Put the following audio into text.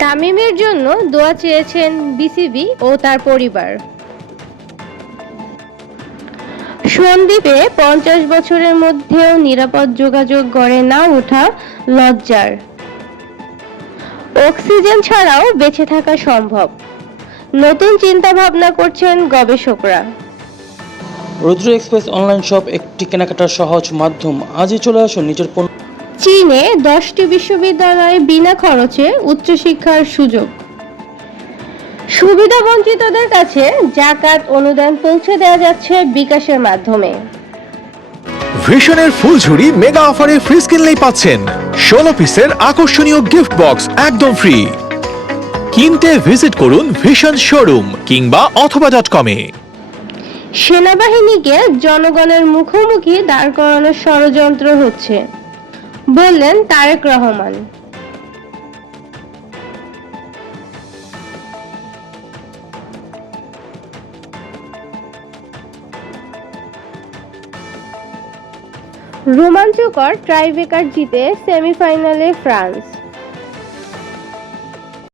তামিমের জন্য দোয়া চেয়েছেন বিসিবি ও তার পরিবার। সন্দ্বীপে পঞ্চাশ বছরের মধ্যেও নিরাপদ যোগাযোগ গড়ে না ওঠা লজ্জার। অক্সিজেন ছাড়াও বেঁচে থাকা সম্ভব। নতুন চিন্তা ভাবনা করছেন গবেষকরা। রুদ্র এক্সপ্রেস অনলাইন শপ একটি কেনাকাটার সহজ মাধ্যম। আজই চলে আসুন নিজের পণ্য চীনে দশটি বিশ্ববিদ্যালয়ে বিনা খরচে উচ্চশিক্ষার সুযোগ। সুবিধাবঞ্চিতদের কাছে জাকাত অনুদান পৌঁছে দেওয়া যাচ্ছে বিকাশের মাধ্যমে। ভিশনের ফুলঝুরি মেগা অফারে ফ্রিজ কিনলেই পাচ্ছেন। ষোলো পিসের আকর্ষণীয় গিফট বক্স একদম ফ্রি। কিনতে ভিজিট করুন ভিশন শোরুম কিংবা অথবা ডট কমে সেনাবাহিনীকে জনগণের মুখোমুখি দাঁড় করানোর ষড়যন্ত্র হচ্ছে। বললেন তারেক রহমান। রোমাঞ্চকর ট্রাইবেকার জিতে সেমিফাইনালে ফ্রান্স।